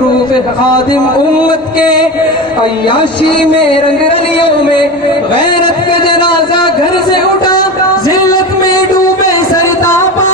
مصروف خادم امت کے، عیاشی میں رنگ رلیوں میں غیرت کا جنازہ گھر سے اٹھا، ذلت میں ڈوبے سر تاپا،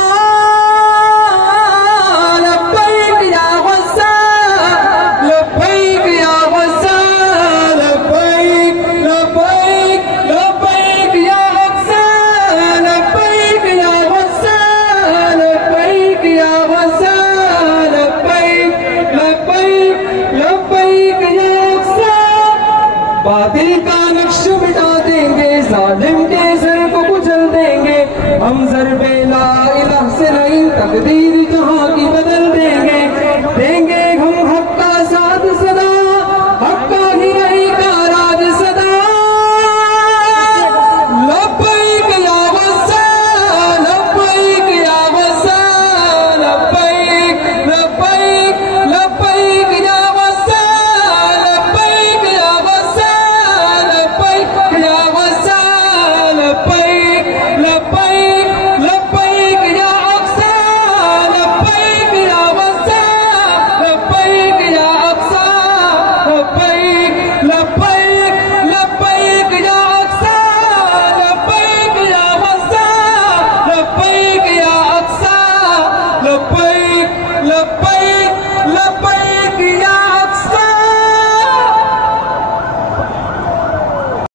لبیک یا غزال، لبیک یا غزال، لبیک لبیک لبیک یا غزال، لبیک یا غزال، لبیک یا غزال، لبیک لبیک لبیک یا غزال۔ باطل کا نقش مٹا دیں گے، ظالم کے سر کو کچل دیں گے، ہم ضرب لا الہ سے نہیں تقدیر جہاں کی بدل دیں گے۔